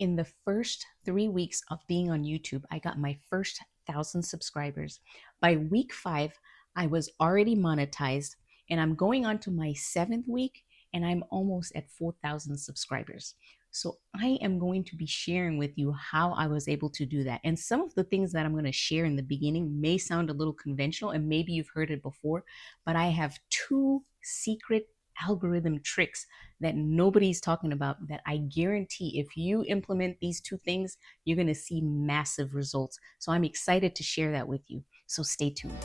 In the first 3 weeks of being on YouTube, I got my first 1,000 subscribers. By week 5, I was already monetized, and I'm going on to my 7th week, and I'm almost at 4,000 subscribers. So I am going to be sharing with you how I was able to do that. And some of the things that I'm going to share in the beginning may sound a little conventional, and maybe you've heard it before, but I have 2 secret algorithm tricks that nobody's talking about that I guarantee if you implement these 2 things, you're going to see massive results. So I'm excited to share that with you. So stay tuned.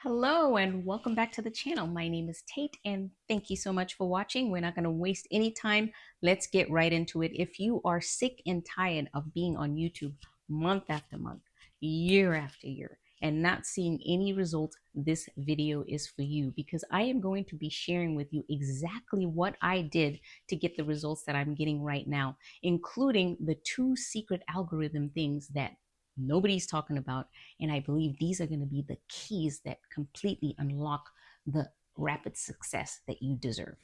Hello and welcome back to the channel. My name is Tate and thank you so much for watching. We're not going to waste any time. Let's get right into it. If you are sick and tired of being on YouTube month after month, year after year, and not seeing any results, this video is for you, because I am going to be sharing with you exactly what I did to get the results that I'm getting right now, including the 2 secret algorithm things that nobody's talking about. And I believe these are going to be the keys that completely unlock the rapid success that you deserve.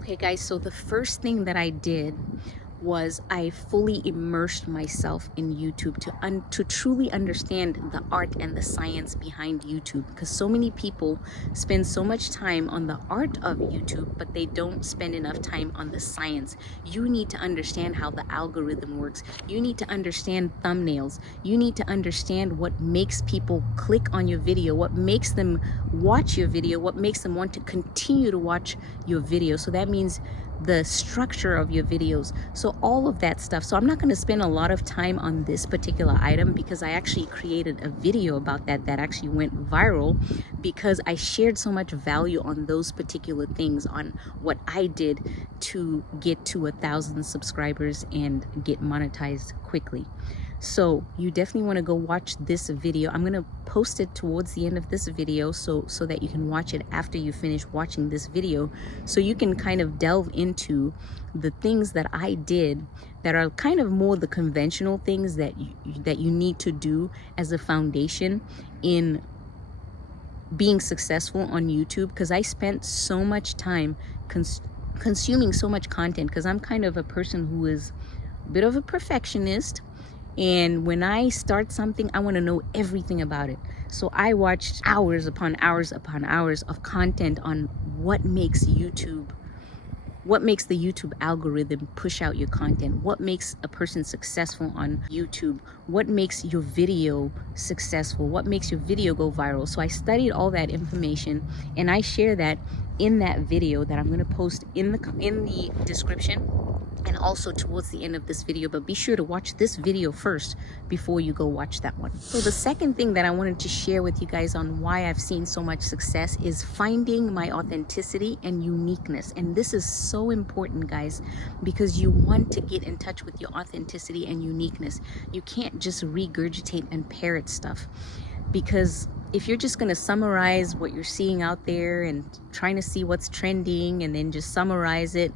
Okay, guys, so the first thing that I did was I fully immersed myself in YouTube to truly understand the art and the science behind YouTube, because so many people spend so much time on the art of YouTube, but they don't spend enough time on the science. You need to understand how the algorithm works. You need to understand thumbnails. You need to understand what makes people click on your video, what makes them watch your video, what makes them want to continue to watch your video. So that means the structure of your videos, so all of that stuff. So I'm not going to spend a lot of time on this particular item, because I actually created a video about that actually went viral, because I shared so much value on those particular things, on what I did to get to 1,000 subscribers and get monetized quickly. So you definitely want to go watch this video. I'm going to post it towards the end of this video so that you can watch it after you finish watching this video, so you can kind of delve into the things that I did that are kind of more the conventional things that you need to do as a foundation in being successful on YouTube. Because I spent so much time consuming so much content, because I'm kind of a person who is a bit of a perfectionist. And when I start something, I want to know everything about it. So I watched hours upon hours upon hours of content on what makes the YouTube algorithm push out your content, what makes a person successful on YouTube, what makes your video successful, what makes your video go viral. So I studied all that information, and I share that in that video that I'm going to post in the description, and also towards the end of this video. But be sure to watch this video first before you go watch that one. So the second thing that I wanted to share with you guys on why I've seen so much success is finding my authenticity and uniqueness. And this is so important, guys, because you want to get in touch with your authenticity and uniqueness. You can't just regurgitate and parrot stuff, because if you're just going to summarize what you're seeing out there and trying to see what's trending and then just summarize it,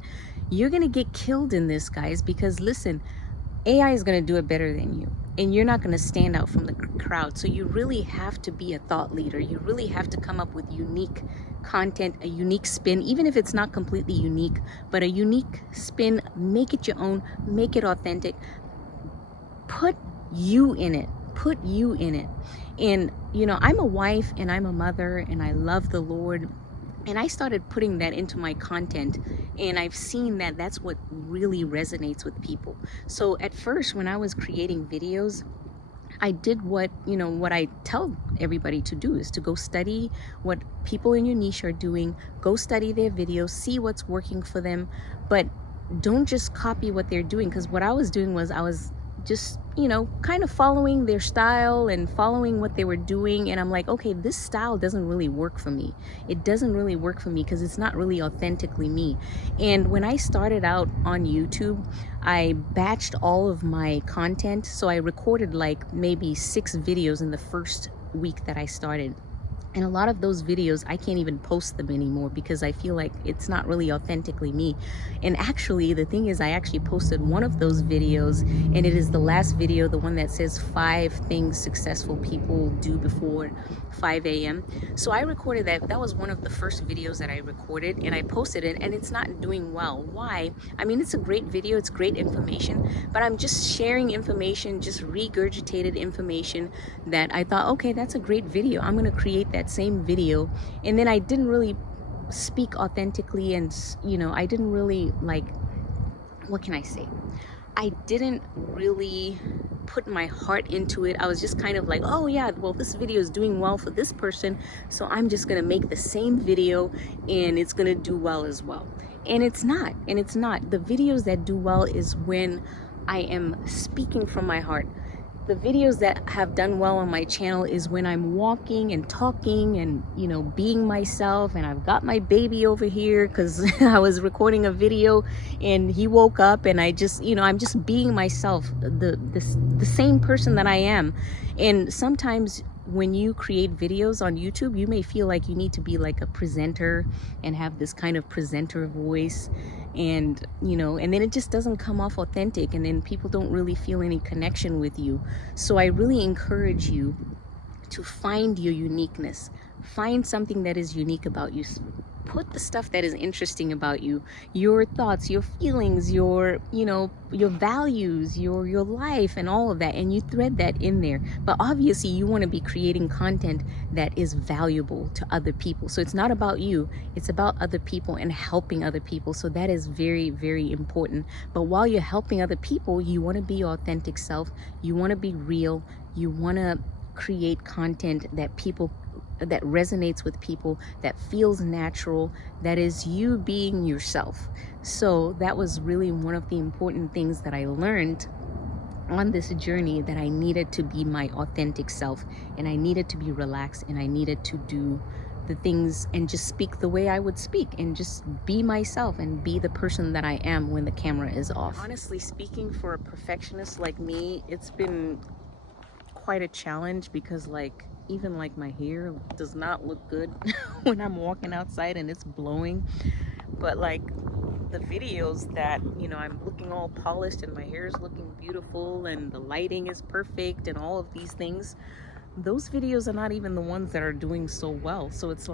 you're going to get killed in this, guys. Because listen, AI is going to do it better than you, and you're not going to stand out from the crowd. So you really have to be a thought leader. You really have to come up with unique content, a unique spin, even if it's not completely unique, but a unique spin. Make it your own, make it authentic, put you in it. Put you in it. And you know, I'm a wife and I'm a mother and I love the Lord, and I started putting that into my content, and I've seen that that's what really resonates with people. So at first, when I was creating videos, I did what I tell everybody to do, is to go study what people in your niche are doing, go study their videos, see what's working for them, but don't just copy what they're doing. Because what I was doing was I was just, kind of following their style and following what they were doing. And I'm like, okay, this style doesn't really work for me. It doesn't really work for me because it's not really authentically me. And when I started out on YouTube, I batched all of my content. So I recorded like maybe 6 videos in the first week that I started. And a lot of those videos, I can't even post them anymore because I feel like it's not really authentically me. And actually, the thing is, I actually posted one of those videos, and it is the last video, the one that says 5 things successful people do before 5 a.m. So I recorded that. That was one of the first videos that I recorded, and I posted it, and it's not doing well. Why? I mean, it's a great video, it's great information, but I'm just sharing information, just regurgitated information that I thought, okay, that's a great video. I'm going to create that same video. And then I didn't really speak authentically, and I didn't really, like, what can I say? I didn't really put my heart into it. I was just kind of like, oh yeah, well, this video is doing well for this person, so I'm just gonna make the same video and it's gonna do well as well. And it's not. The videos that do well is when I am speaking from my heart. The videos that have done well on my channel is when I'm walking and talking and, being myself. And I've got my baby over here because I was recording a video and he woke up, and I just, I'm just being myself, the same person that I am. And sometimes when you create videos on YouTube, you may feel like you need to be like a presenter and have this kind of presenter voice, and and then it just doesn't come off authentic, and then people don't really feel any connection with you. So I really encourage you to find your uniqueness. Find something that is unique about you. Put the stuff that is interesting about you, your thoughts, your feelings, your values, your life, and all of that, and you thread that in there. But obviously you want to be creating content that is valuable to other people. So it's not about you, it's about other people and helping other people. So that is very, very important. But while you're helping other people, you want to be your authentic self. You want to be real. You want to create content that resonates with people, that feels natural, that is you being yourself. So that was really one of the important things that I learned on this journey, that I needed to be my authentic self, and I needed to be relaxed, and I needed to do the things and just speak the way I would speak, and just be myself and be the person that I am when the camera is off. Honestly speaking, for a perfectionist like me, it's been quite a challenge, because even my hair does not look good when I'm walking outside and it's blowing. But the videos that I'm looking all polished and my hair is looking beautiful and the lighting is perfect and all of these things, those videos are not even the ones that are doing so well. So it's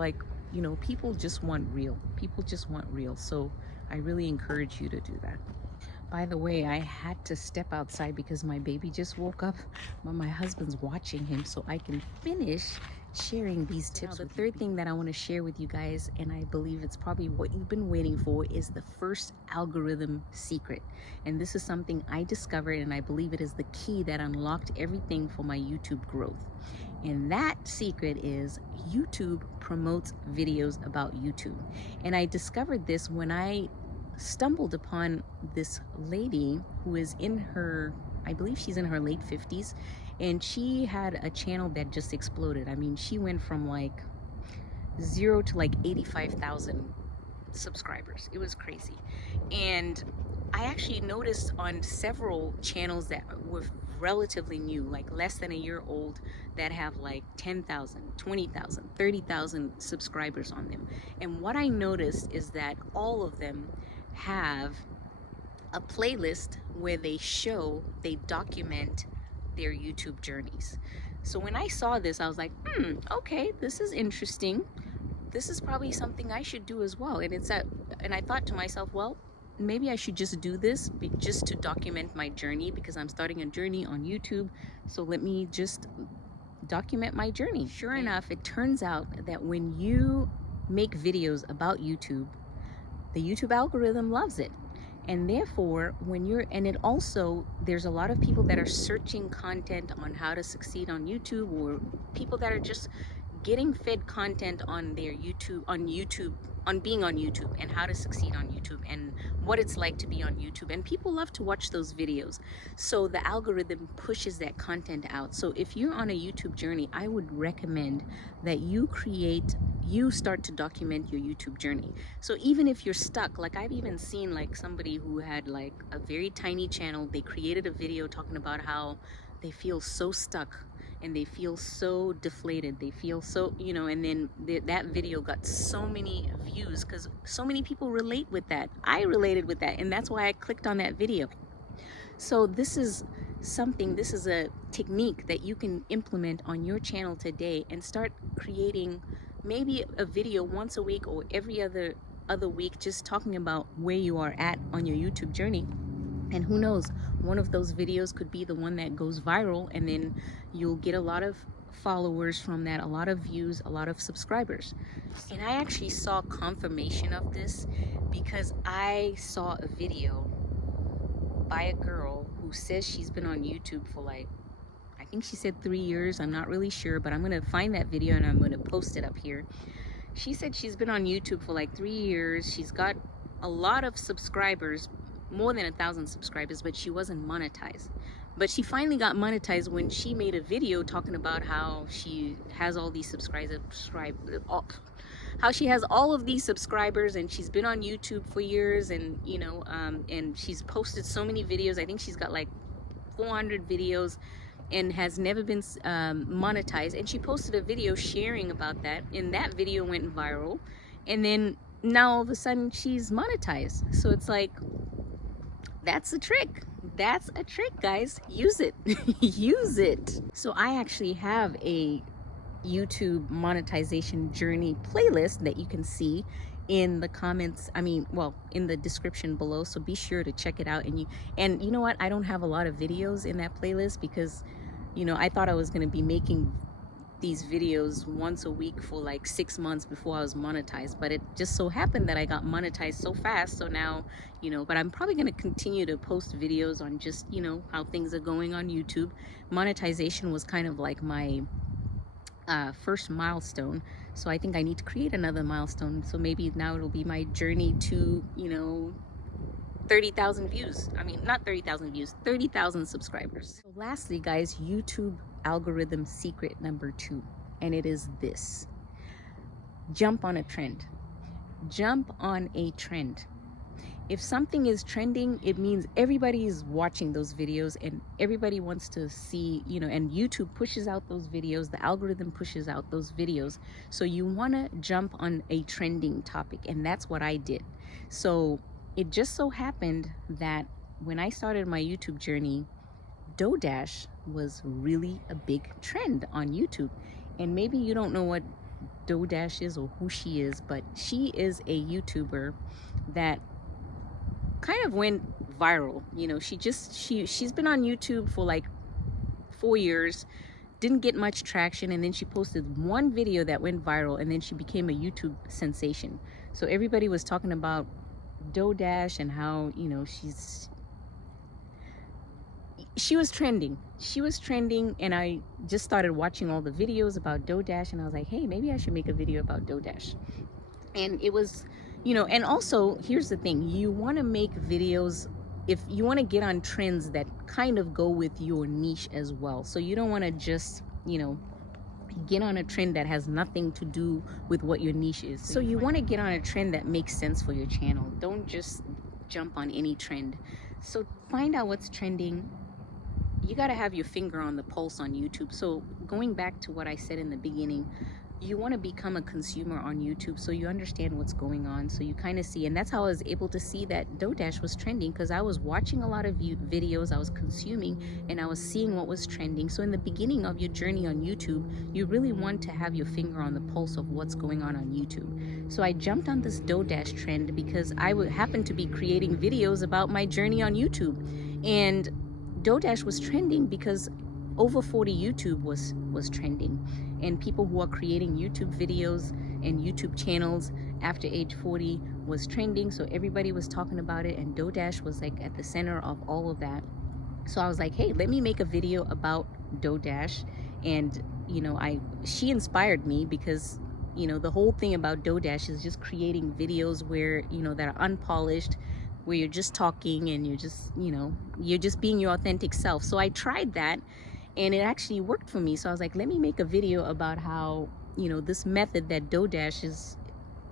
people just want real. So I really encourage you to do that. By the way, I had to step outside because my baby just woke up, but my husband's watching him so I can finish sharing these tips. Now, the third thing that I want to share with you guys, and I believe it's probably what you've been waiting for, is the first algorithm secret. And this is something I discovered, and I believe it is the key that unlocked everything for my YouTube growth. And that secret is YouTube promotes videos about YouTube. And I discovered this when I stumbled upon this lady who is I believe she's in her late 50s, and she had a channel that just exploded. I mean, she went from 0 to 85,000 subscribers. It was crazy. And I actually noticed on several channels that were relatively new, less than a year old, that have 10,000, 20,000, 30,000 subscribers on them. And what I noticed is that all of them have a playlist where they document their YouTube journeys. So when I saw this, I was like, okay, this is interesting. This is probably something I should do as well. And I thought to myself, well, maybe I should just do this just to document my journey, because I'm starting a journey on YouTube. So let me just document my journey. Sure enough, it turns out that when you make videos about YouTube, the YouTube algorithm loves it. And therefore, there's a lot of people that are searching content on how to succeed on YouTube, or people that are just getting fed content on their YouTube, on being on YouTube and how to succeed on YouTube and what it's like to be on YouTube. And people love to watch those videos. So the algorithm pushes that content out. So if you're on a YouTube journey, I would recommend that you start to document your YouTube journey. So even if you're stuck, I've even seen somebody who had a very tiny channel, they created a video talking about how they feel so stuck and they feel so deflated. They feel so, and then that video got so many views because so many people relate with that. I related with that, and that's why I clicked on that video. So this is a technique that you can implement on your channel today and start creating maybe a video once a week or every other week, just talking about where you are at on your YouTube journey. And who knows, one of those videos could be the one that goes viral, and then you'll get a lot of followers from that, a lot of views, a lot of subscribers. And I actually saw confirmation of this because I saw a video by a girl who says she's been on YouTube for I think she said 3 years. I'm not really sure, but I'm going to find that video and I'm going to post it up here. She said she's been on YouTube for 3 years. She's got a lot of subscribers, more than 1,000 subscribers, but she wasn't monetized. But she finally got monetized when she made a video talking about how she has all these how she has all of these subscribers, and she's been on YouTube for years, and and she's posted so many videos. I think she's got 400 videos and has never been monetized. And she posted a video sharing about that, and that video went viral, and then now all of a sudden she's monetized. So it's that's a trick. That's a trick, guys. Use it. Use it. So I actually have a YouTube monetization journey playlist that you can see in the comments, in the description below. So be sure to check it out. And you know what? I don't have a lot of videos in that playlist because, I thought I was going to be making these videos once a week for 6 months before I was monetized, but it just so happened that I got monetized so fast. So now, but I'm probably going to continue to post videos on just, how things are going on YouTube. Monetization was kind of my first milestone, so I think I need to create another milestone. So maybe now it'll be my journey to 30,000 views. Not 30,000 views, 30,000 subscribers. So lastly, guys, YouTube algorithm secret number 2, and it is this: jump on a trend. Jump on a trend. If something is trending, it means everybody is watching those videos and everybody wants to see, and YouTube pushes out those videos, the algorithm pushes out those videos. So you want to jump on a trending topic, and that's what I did. So it just so happened that when I started my YouTube journey, DoorDash was really a big trend on YouTube. And maybe you don't know what DoorDash is or who she is, but she is a YouTuber that kind of went viral. She's been on YouTube for 4 years, didn't get much traction, and then she posted one video that went viral, and then she became a YouTube sensation. So everybody was talking about DoorDash and how she was trending. And I just started watching all the videos about DoorDash, and I was like, hey, maybe I should make a video about DoorDash. And it was, and also here's the thing: you want to make videos if you want to get on trends that kind of go with your niche as well. So you don't want to just get on a trend that has nothing to do with what your niche is. So you want to get on a trend that makes sense for your channel. Don't just jump on any trend. So find out what's trending. You got to have your finger on the pulse on YouTube. So going back to what I said in the beginning, you want to become a consumer on YouTube so you understand what's going on, so you kind of see. And that's how I was able to see that DoorDash was trending, because I was watching a lot of videos, I was consuming, and I was seeing what was trending. So in the beginning of your journey on YouTube, you really want to have your finger on the pulse of what's going on YouTube. So I jumped on this DoorDash trend because I would happen to be creating videos about my journey on YouTube, and DoorDash was trending because over 40 YouTube was trending, and people who are creating YouTube videos and YouTube channels after age 40 was trending. So everybody was talking about it, and DoorDash was at the center of all of that. So I was like, hey, let me make a video about DoorDash. And she inspired me because the whole thing about DoorDash is just creating videos where that are unpolished, where you're just talking and you're just being your authentic self. So I tried that, and it actually worked for me. So I was like, let me make a video about how, this method that DoorDash is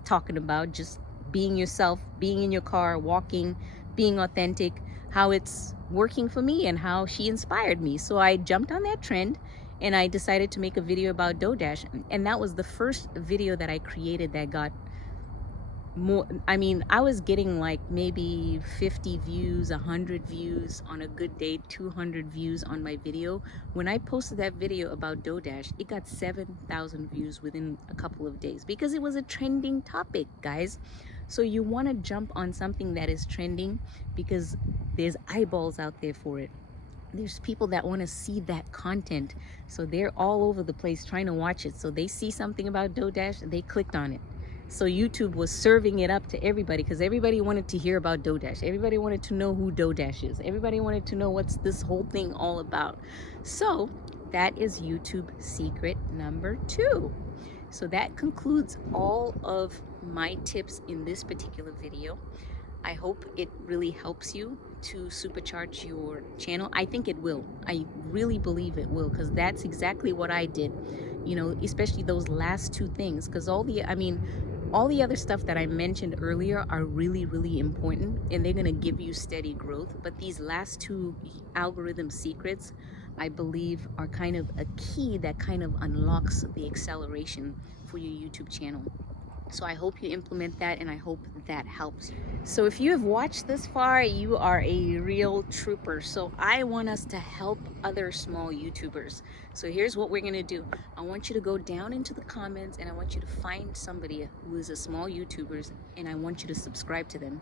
talking about, just being yourself, being in your car, walking, being authentic, how it's working for me and how she inspired me. So I jumped on that trend, and I decided to make a video about DoorDash. And that was the first video that I created that got more. I mean, I was getting like maybe 50 views, 100 views on a good day, 200 views on my video. When I posted that video about DoorDash, it got 7,000 views within a couple of days because it was a trending topic, guys. So you want to jump on something that is trending because there's eyeballs out there for it. There's people that want to see that content, so they're all over the place trying to watch it. So they see something about DoorDash, they clicked on it. So YouTube was serving it up to everybody because everybody wanted to hear about DoorDash. Everybody wanted to know who DoorDash is. Everybody wanted to know what's this whole thing all about. So that is YouTube secret number 2. So that concludes all of my tips in this particular video. I hope it really helps you to supercharge your channel. I think it will. I really believe it will, because that's exactly what I did. You know, especially those last 2 things, because all the other stuff that I mentioned earlier are really, really important, and they're going to give you steady growth. But these last 2 algorithm secrets, I believe, are kind of a key that kind of unlocks the acceleration for your YouTube channel. So I hope you implement that, and I hope that helps you. So if you have watched this far, you are a real trooper. So I want us to help other small YouTubers. So here's what we're gonna do. I want you to go down into the comments, and I want you to find somebody who is a small YouTuber, and I want you to subscribe to them.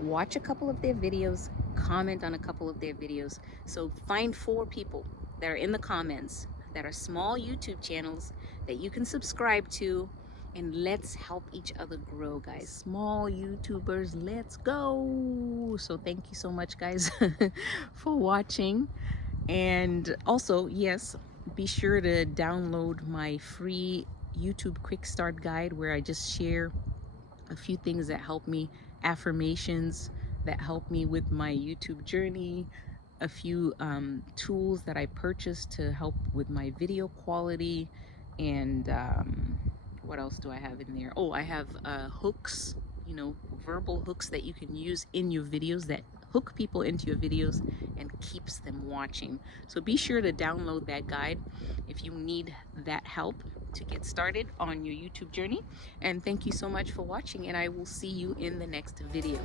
Watch a couple of their videos, comment on a couple of their videos. So find 4 people that are in the comments that are small YouTube channels that you can subscribe to, and let's help each other grow, guys. Small YouTubers, let's go. So thank you so much, guys, for watching. And also, yes, be sure to download my free YouTube quick start guide, where I just share a few things that help me, affirmations that help me with my YouTube journey, a few tools that I purchased to help with my video quality, and what else do I have in there? Oh, I have hooks, you know, verbal hooks that you can use in your videos that hook people into your videos and keeps them watching. So be sure to download that guide if you need that help to get started on your YouTube journey. And thank you so much for watching, and I will see you in the next video.